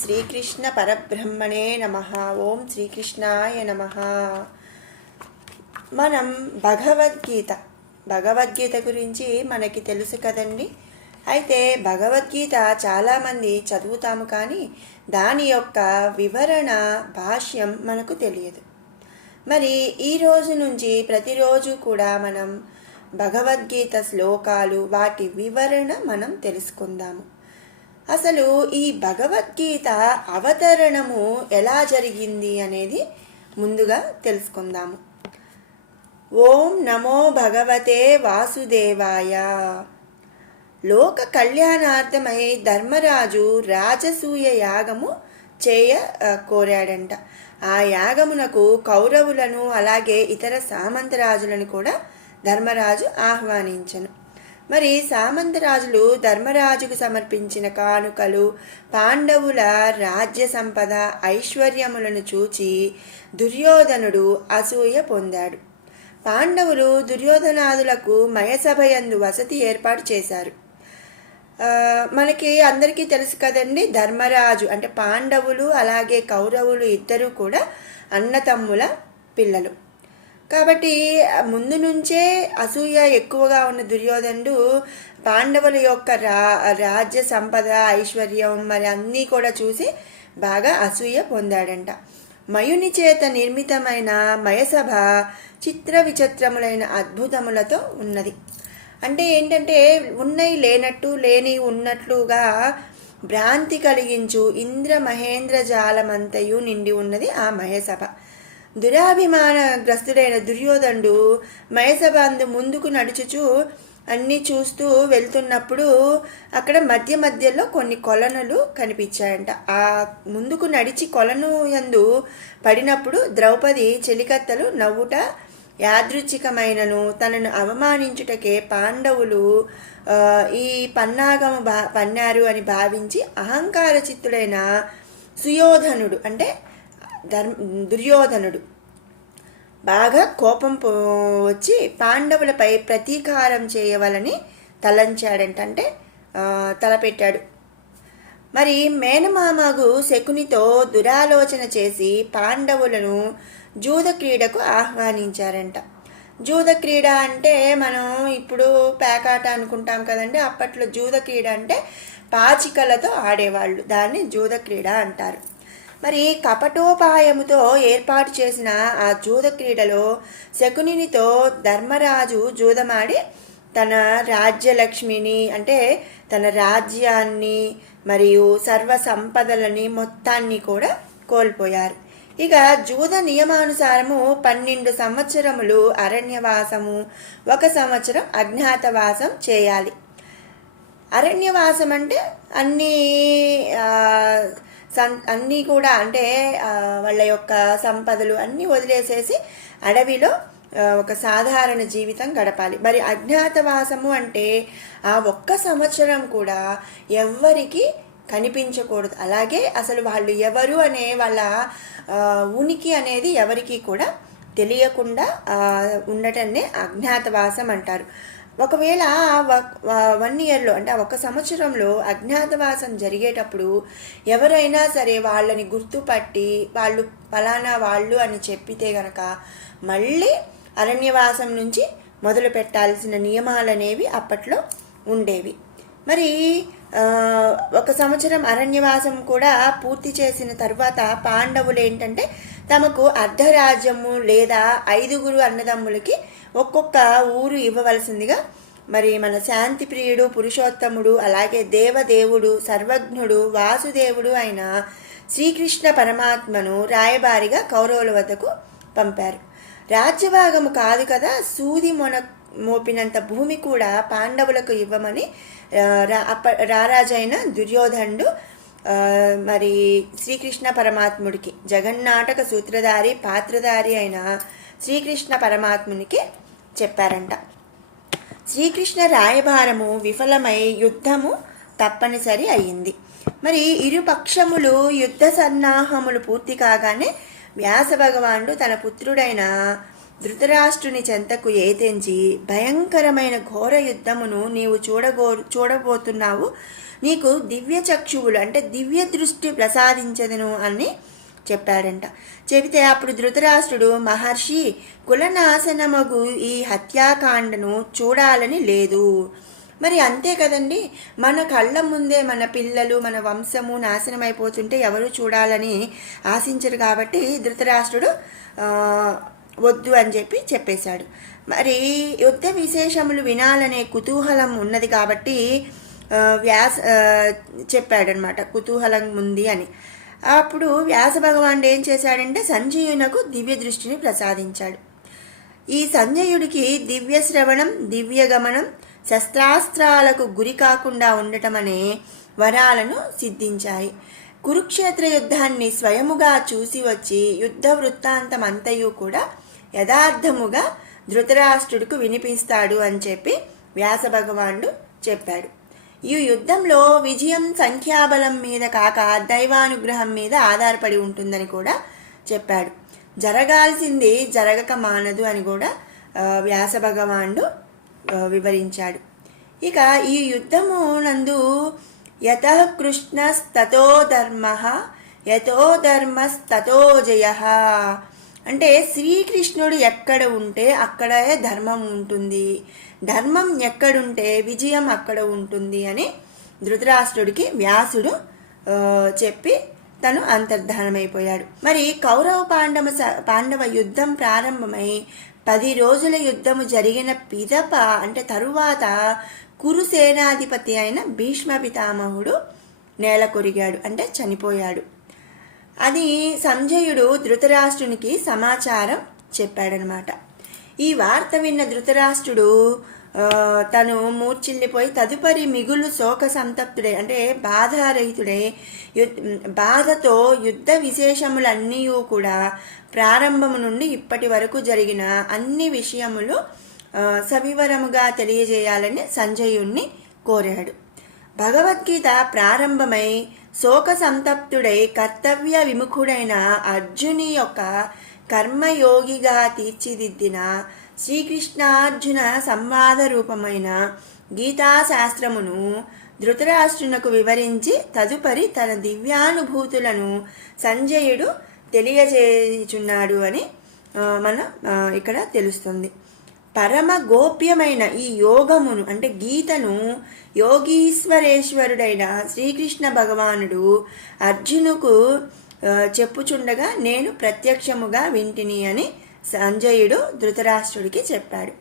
శ్రీకృష్ణ పరబ్రహ్మణే నమః. ఓం శ్రీకృష్ణాయ నమః. మనం భగవద్గీత గురించి మనకి తెలుసు కదండి. అయితే భగవద్గీత చాలామంది చదువుతాము, కానీ దాని యొక్క వివరణ భాష్యం మనకు తెలియదు. మరి ఈ రోజు నుంచి ప్రతిరోజు కూడా మనం భగవద్గీత శ్లోకాలు, వాటి వివరణ మనం తెలుసుకుందాము. అసలు ఈ భగవద్గీత అవతరణము ఎలా జరిగింది అనేది ముందుగా తెలుసుకుందాము. ఓం నమో భగవతే వాసుదేవాయ. లోక కళ్యాణార్థమై ధర్మరాజు రాజసూయ యాగము కోరాడంట. ఆ యాగమునకు కౌరవులను అలాగే ఇతర సామంతరాజులను కూడా ధర్మరాజు ఆహ్వానించెను. మరి సామంతరాజులు ధర్మరాజుకు సమర్పించిన కానుకలు, పాండవుల రాజ్య సంపద, ఐశ్వర్యములను చూచి దుర్యోధనుడు అసూయ పొందాడు. పాండవులు దుర్యోధనాదులకు మయసభయందు వసతి ఏర్పాటు చేశారు. మనకి అందరికీ తెలుసు కదండి, ధర్మరాజు అంటే పాండవులు అలాగే కౌరవులు ఇద్దరు కూడా అన్నతమ్ముల పిల్లలు. కాబట్టి ముందు నుంచే అసూయ ఎక్కువగా ఉన్న దుర్యోధనుడు పాండవుల యొక్క రాజ్య సంపద, ఐశ్వర్యం మరి అన్నీ కూడా చూసి బాగా అసూయ పొందాడంట. మయుని చేత నిర్మితమైన మయసభ చిత్ర విచిత్రములైన అద్భుతములతో ఉన్నది. అంటే ఏంటంటే ఉన్నయి లేనట్టు, లేని ఉన్నట్లుగా భ్రాంతి కలిగించు ఇంద్ర మహేంద్ర జాలమంతయు నిండి ఉన్నది ఆ మయసభ. దురాభిమానగ్రస్తుడైన దుర్యోధనుడు మయసభ అందు ముందుకు నడుచుచు అన్నీ చూస్తూ వెళ్తున్నప్పుడు అక్కడ మధ్యలో కొన్ని కొలనులు కనిపించాయంట. ఆ ముందుకు నడిచి కొలను యందు పడినప్పుడు ద్రౌపది చెలికత్తలు నవ్వుట యాదృచ్ఛికమైనను తనను అవమానించుటకే పాండవులు ఈ పన్నాగము పన్నారు అని భావించి అహంకార చిత్తుడైన సుయోధనుడు అంటే దుర్యోధనుడు బాగా కోపం వచ్చి పాండవులపై ప్రతీకారం చేయవలని తలంచాడంట, అంటే తలపెట్టాడు. మరి మేనమామగు శకునితో దురాలోచన చేసి పాండవులను జూద క్రీడకు ఆహ్వానించారంట. జూద క్రీడ అంటే మనం ఇప్పుడు పేకాట అనుకుంటాం కదండి. అప్పట్లో జూద క్రీడ అంటే పాచికలతో ఆడేవాళ్ళు, దాన్ని జూద క్రీడ అంటారు. మరి కపటోపాయముతో ఏర్పాటు చేసిన ఆ జూద క్రీడలో శకునితో ధర్మరాజు జూదమాడి తన రాజ్యలక్ష్మిని అంటే తన రాజ్యాన్ని మరియు సర్వ సంపదలని మొత్తాన్ని కూడా కోల్పోయారు. ఇక జూద నియమానుసారము 12 సంవత్సరములు అరణ్యవాసము, 1 సంవత్సరం అజ్ఞాతవాసం చేయాలి. అరణ్యవాసం అంటే అన్నీ కూడా అంటే వాళ్ళ యొక్క సంపదలు అన్నీ వదిలేసేసి అడవిలో ఒక సాధారణ జీవితం గడపాలి. మరి అజ్ఞాతవాసము అంటే ఆ 1 సంవత్సరం కూడా ఎవ్వరికి కనిపించకూడదు. అలాగే అసలు వాళ్ళు ఎవరు అనే వాళ్ళ ఉనికి అనేది ఎవరికి కూడా తెలియకుండా ఉండటాన్ని అజ్ఞాతవాసం అంటారు. ఒకవేళ 1 ఇయర్లో అంటే 1 సంవత్సరంలో అజ్ఞాతవాసం జరిగేటప్పుడు ఎవరైనా సరే వాళ్ళని గుర్తుపట్టి వాళ్ళు ఫలానా వాళ్ళు అని చెప్పితే గనక మళ్ళీ అరణ్యవాసం నుంచి మొదలు పెట్టాల్సిన నియమాలనేవి అప్పట్లో ఉండేవి. మరి 1 సంవత్సరం అరణ్యవాసం కూడా పూర్తి చేసిన తర్వాత పాండవులు ఏంటంటే తమకు అర్ధరాజ్యము లేదా 5 అన్నదమ్ములకి ఒక్కొక్క ఊరు ఇవ్వవలసిందిగా మరి మన శాంతి ప్రియుడు పురుషోత్తముడు అలాగే దేవదేవుడు సర్వజ్ఞుడు వాసుదేవుడు అయిన శ్రీకృష్ణ పరమాత్మను రాయబారిగా కౌరవుల వద్దకు పంపారు. రాజ్యభాగము కాదు కదా, సూది మోపినంత భూమి కూడా పాండవులకు ఇవ్వమని రారాజైన దుర్యోధనుడు మరి శ్రీకృష్ణ పరమాత్ముడికి, జగన్నాటక సూత్రధారి పాత్రధారి అయిన శ్రీకృష్ణ పరమాత్మునికి చెప్పారంట. శ్రీకృష్ణ రాయబారము విఫలమై యుద్ధము తప్పనిసరి అయింది. మరి ఇరుపక్షములు యుద్ధ సన్నాహములు పూర్తి కాగానే వ్యాస భగవానుడు తన పుత్రుడైన ధృతరాష్ట్రుని చెంతకు ఏతెంచి భయంకరమైన ఘోర యుద్ధమును నీవు చూడబోతున్నావు, నీకు దివ్య చక్షువులు అంటే దివ్య దృష్టి ప్రసాదించదును అని చెప్పాడంట. చెబితే అప్పుడు ధృతరాష్ట్రుడు, మహర్షి, కులనాశనమగు ఈ హత్యాకాండను చూడాలని లేదు. మరి అంతే కదండి, మన కళ్ళ ముందే మన పిల్లలు మన వంశము నాశనం అయిపోతుంటే ఎవరు చూడాలని ఆశించరు. కాబట్టి ధృతరాష్ట్రుడు వద్దు అని చెప్పేశాడు. మరి యుద్ధ విశేషములు వినాలనే కుతూహలం ఉన్నది కాబట్టి చెప్పాడనమాట, కుతూహలం ఉంది అని. అప్పుడు వ్యాస భగవానుడు ఏం చేశాడంటే సంజయునకు దివ్య దృష్టిని ప్రసాదించాడు. ఈ సంజయుడికి దివ్య శ్రవణం, దివ్య గమనం, శస్త్రాస్త్రాలకు గురి కాకుండా ఉండటం అనే వరాలను సిద్ధించాయి. కురుక్షేత్ర యుద్ధాన్ని స్వయముగా చూసి వచ్చి యుద్ధ వృత్తాంతం అంతయు కూడా యథార్థముగా ధృతరాష్ట్రుడికి వినిపిస్తాడు అని చెప్పి వ్యాస భగవానుడు చెప్పాడు. ఈ యుద్ధంలో విజయం సంఖ్యాబలం మీద కాక దైవానుగ్రహం మీద ఆధారపడి ఉంటుందని కూడా చెప్పాడు. జరగాల్సింది జరగక మానదు అని కూడా వ్యాస భగవానుడు వివరించాడు. ఇక ఈ యుద్ధము నందు యతః కృష్ణస్తతో ధర్మః యతో ధర్మస్తతో జయః అంటే శ్రీకృష్ణుడు ఎక్కడ ఉంటే అక్కడే ధర్మం ఉంటుంది, ధర్మం ఎక్కడుంటే విజయం అక్కడ ఉంటుంది అని ధృతరాష్ట్రుడికి వ్యాసుడు చెప్పి తను అంతర్ధానమైపోయాడు. మరి కౌరవ పాండవ యుద్ధం ప్రారంభమై 10 రోజుల యుద్ధము జరిగిన పిదప అంటే తరువాత కురుసేనాధిపతి అయిన భీష్మ పితామహుడు నేల కొరిగాడు, అంటే చనిపోయాడు. అది సంజయుడు ధృతరాష్ట్రునికి సమాచారం చెప్పాడనమాట. ఈ వార్త విన్న ధృతరాష్ట్రుడు తను మూర్ఛిల్లిపోయి తదుపరి మిగులు శోక సంతప్తుడై అంటే బాధారహితుడై బాధతో యుద్ధ విశేషములన్నీ కూడా ప్రారంభము నుండి ఇప్పటి వరకు జరిగిన అన్ని విషయములు సవివరముగా తెలియజేయాలని సంజయుణ్ణి కోరాడు. భగవద్గీత ప్రారంభమై శోక సంతప్తుడై కర్తవ్య విముఖుడైన అర్జుని యొక్క కర్మయోగిగా తీర్చిదిద్దిన శ్రీకృష్ణార్జున సంవాద రూపమైన గీతాశాస్త్రమును ధృతరాష్ట్రునకు వివరించి తదుపరి తన దివ్యానుభూతులను సంజయుడు తెలియజేయుచున్నాడు అని మనం ఇక్కడ తెలుస్తుంది. పరమ గోప్యమైన ఈ యోగమును అంటే గీతను యోగీశ్వరేశ్వరుడైన శ్రీకృష్ణ భగవానుడు అర్జునుకు చెప్పుచుండగా నేను ప్రత్యక్షముగా వింటిని అని సంజయుడు ధృతరాష్ట్రుడికి చెప్పాడు.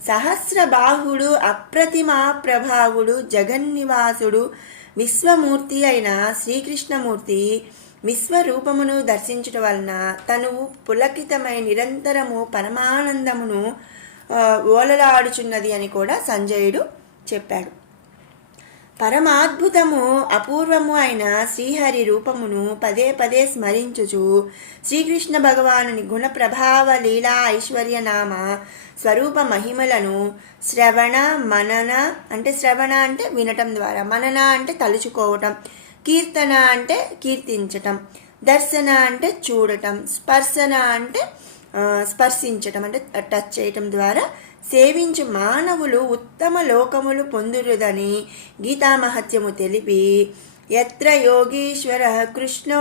సహస్రబాహుడు, అప్రతిమా ప్రభావుడు, జగన్నివాసుడు, విశ్వమూర్తి అయిన శ్రీకృష్ణమూర్తి విశ్వరూపమును దర్శించుట వలన తనువు పులకితమై నిరంతరము పరమానందమును ఓలలాడుచున్నది అని కూడా సంజయుడు చెప్పాడు. పరమాద్భుతము అపూర్వము అయిన శ్రీహరి రూపమును పదే పదే స్మరించుచు శ్రీకృష్ణ భగవానుని గుణ ప్రభావ లీలా ఐశ్వర్య నామ స్వరూప మహిమలను శ్రవణ మనన అంటే శ్రవణ అంటే వినటం ద్వారా, మనన అంటే తలుచుకోవటం, కీర్తన అంటే కీర్తించటం, దర్శన అంటే చూడటం, స్పర్శన అంటే స్పర్శించటం అంటే టచ్ చేయటం ద్వారా సేవించు మానవులు ఉత్తమ లోకములు పొందురుదని గీతామహత్యము తెలిపి యత్ర యోగీశ్వర కృష్ణో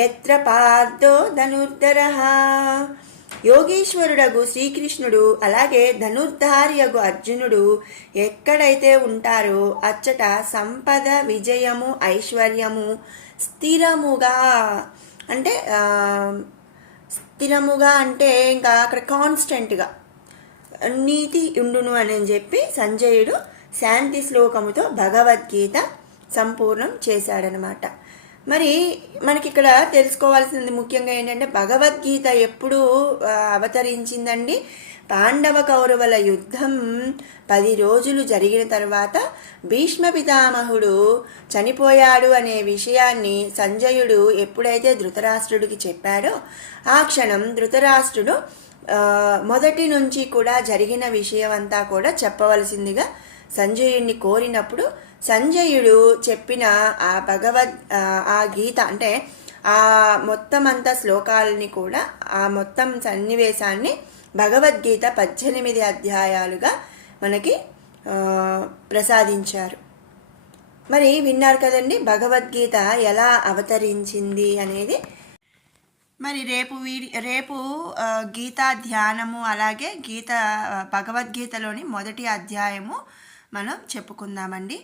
యత్ర పార్థో ధనుర్ధరః యోగీశ్వరుడగు శ్రీకృష్ణుడు అలాగే ధనుర్ధారియగు అర్జునుడు ఎక్కడైతే ఉంటారో అచ్చట సంపద, విజయము, ఐశ్వర్యము స్థిరముగా అంటే స్థిరముగా అంటే ఇంకా అక్కడ కాన్స్టెంట్గా నీతి ఉండును అని చెప్పి సంజయుడు శాంతి శ్లోకముతో భగవద్గీత సంపూర్ణం చేశాడనమాట. మరి మనకి ఇక్కడ తెలుసుకోవాల్సింది ముఖ్యంగా ఏంటంటే భగవద్గీత ఎప్పుడు అవతరించిందండి? పాండవ కౌరవుల యుద్ధం 10 రోజులు జరిగిన తర్వాత భీష్మ పితామహుడు చనిపోయాడు అనే విషయాన్ని సంజయుడు ఎప్పుడైతే ధృతరాష్ట్రుడికి చెప్పాడో ఆ క్షణం ధృతరాష్ట్రుడు మొదటి నుంచి కూడా జరిగిన విషయం అంతా కూడా చెప్పవలసిందిగా సంజయుడిని కోరినప్పుడు సంజయుడు చెప్పిన ఆ గీత అంటే ఆ మొత్తం అంతా శ్లోకాలని కూడా ఆ మొత్తం సన్నివేశాన్ని భగవద్గీత 18 అధ్యాయాలుగా మనకి ప్రసాదించారు. మరి విన్నారు కదండి భగవద్గీత ఎలా అవతరించింది అనేది. మరి రేపు గీతా ధ్యానము అలాగే భగవద్గీతలోని మొదటి అధ్యాయము మనం చెప్పుకుందామండి.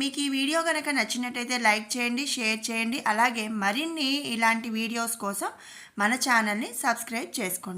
మీకు ఈ వీడియో కనుక నచ్చినట్టయితే లైక్ చేయండి, షేర్ చేయండి. అలాగే మరిన్ని ఇలాంటి వీడియోస్ కోసం మన ఛానల్ని సబ్స్క్రైబ్ చేసుకోండి.